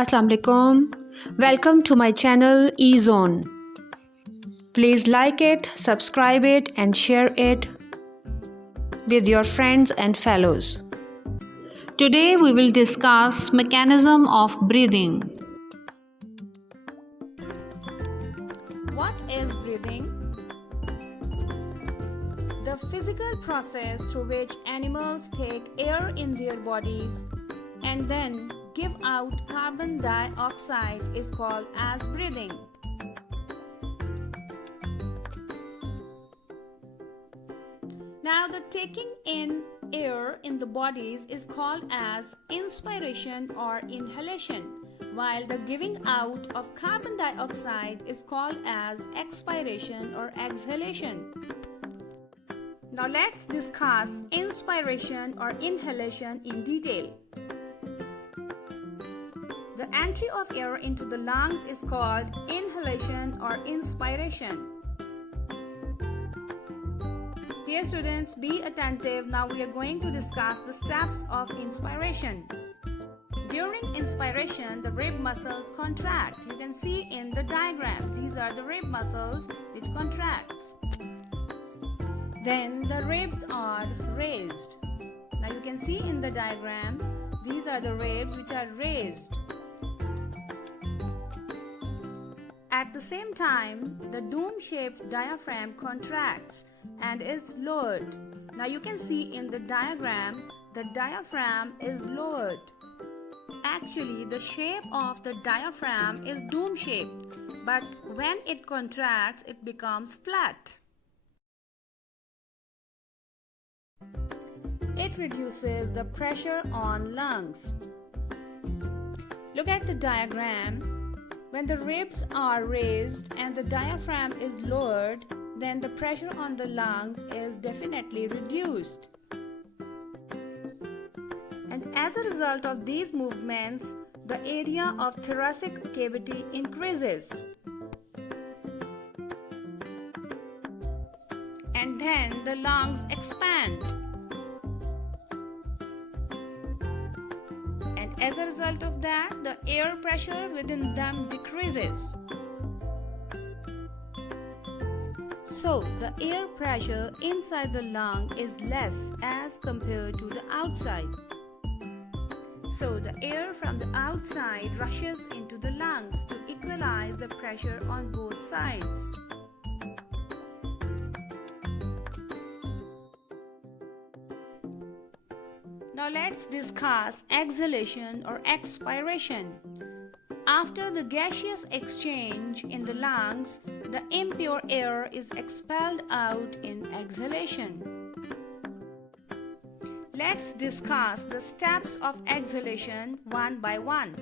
Assalamu alaikum. Welcome to my channel E-Zone. Please like it, subscribe it and share it with your friends and fellows. Today we will discuss mechanism of breathing. What is breathing? The physical process through which animals take air in their bodies and then give out carbon dioxide is called as breathing. Now the taking in air in the bodies is called as inspiration or inhalation, while the giving out of carbon dioxide is called as expiration or exhalation. Now let's discuss inspiration or inhalation in detail. The entry of air into the lungs is called inhalation or inspiration. Dear students, be attentive. Now we are going to discuss the steps of inspiration. During inspiration, the rib muscles contract. You can see in the diagram. These are the rib muscles which contracts. Then the ribs are raised. Now you can see in the diagram, these are the ribs which are raised. At the same time, the dome-shaped diaphragm contracts and is lowered. Now you can see in the diagram, the diaphragm is lowered. Actually, the shape of the diaphragm is dome-shaped, but when it contracts, it becomes flat. It reduces the pressure on lungs. Look at the diagram. When the ribs are raised and the diaphragm is lowered, then the pressure on the lungs is definitely reduced. And as a result of these movements, the area of thoracic cavity increases. And then the lungs expand. As a result of that, the air pressure within them decreases. So, the air pressure inside the lung is less as compared to the outside. So, the air from the outside rushes into the lungs to equalize the pressure on both sides. Now let's discuss exhalation or expiration. After the gaseous exchange in the lungs, the impure air is expelled out in exhalation. Let's discuss the steps of exhalation one by one.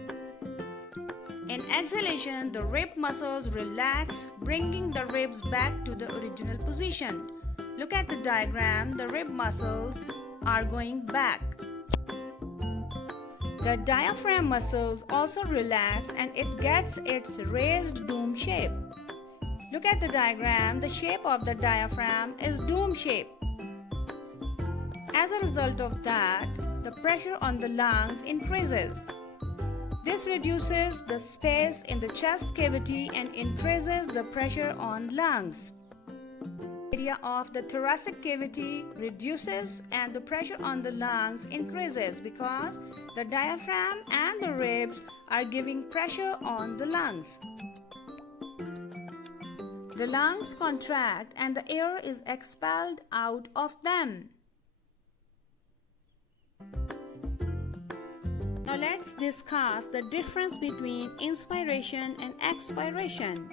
In exhalation, the rib muscles relax, bringing the ribs back to the original position. Look at the diagram, the rib muscles are going back. The diaphragm muscles also relax and it gets its raised dome shape. Look at the diagram, the shape of the diaphragm is dome shape. As a result of that, the pressure on the lungs increases. This reduces the space in the chest cavity and increases the pressure on lungs. Area of the thoracic cavity reduces and the pressure on the lungs increases because the diaphragm and the ribs are giving pressure on the lungs. The lungs contract and the air is expelled out of them. Now let's discuss the difference between inspiration and expiration.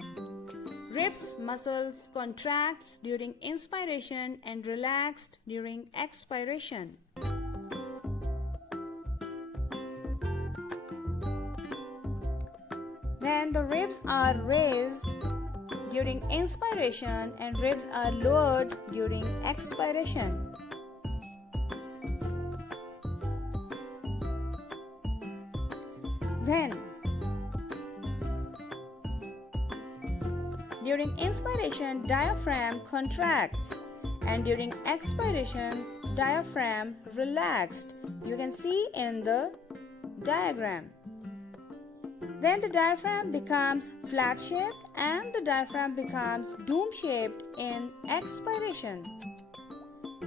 Ribs muscles contracts during inspiration and relaxed during expiration. Then the ribs are raised during inspiration and ribs are lowered during expiration. Then during inspiration, diaphragm contracts and during expiration, diaphragm relaxed. You can see in the diagram. Then the diaphragm becomes flat-shaped and the diaphragm becomes dome-shaped in expiration.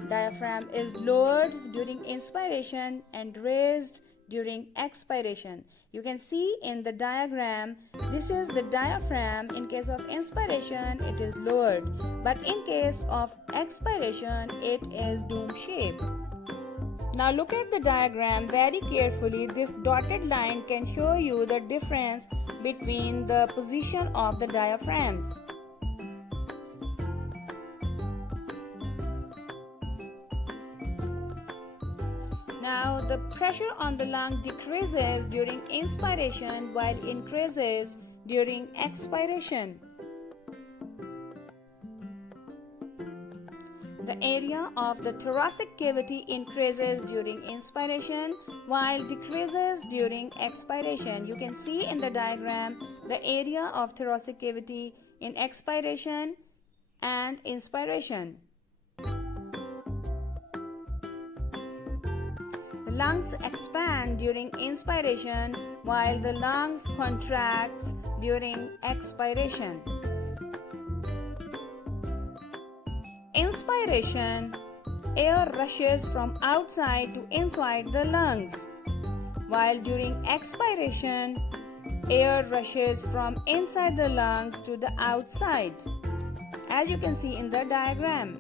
Diaphragm is lowered during inspiration and raised during expiration. You can see in the diagram, this is the diaphragm. In case of inspiration, it is lowered, but in case of expiration, it is dome-shaped. Now look at the diagram very carefully. This dotted line can show you the difference between the position of the diaphragms. Now the pressure on the lung decreases during inspiration while increases during expiration. The area of the thoracic cavity increases during inspiration while decreases during expiration. You can see in the diagram the area of thoracic cavity in expiration and inspiration. The lungs expand during inspiration while the lungs contracts during expiration. Inspiration, air rushes from outside to inside the lungs, while during expiration, air rushes from inside the lungs to the outside, as you can see in the diagram.